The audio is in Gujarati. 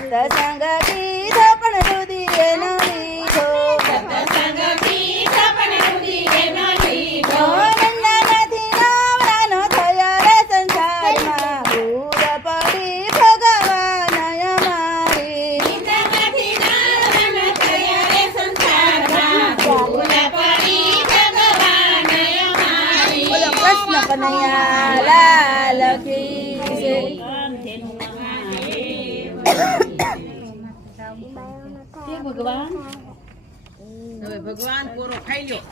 સત્સંગ કીધો પણ રુદિએ ન લીધો નંદામાંથી નવરાનો થયો રે સંસારમાં ભૂલ પડી ભગવાન અમારી બોલો કૃષ્ણ કનૈયા લાલ કી જય. ભગવાન હવે ભગવાન પૂરો ખાઈ લ્યો.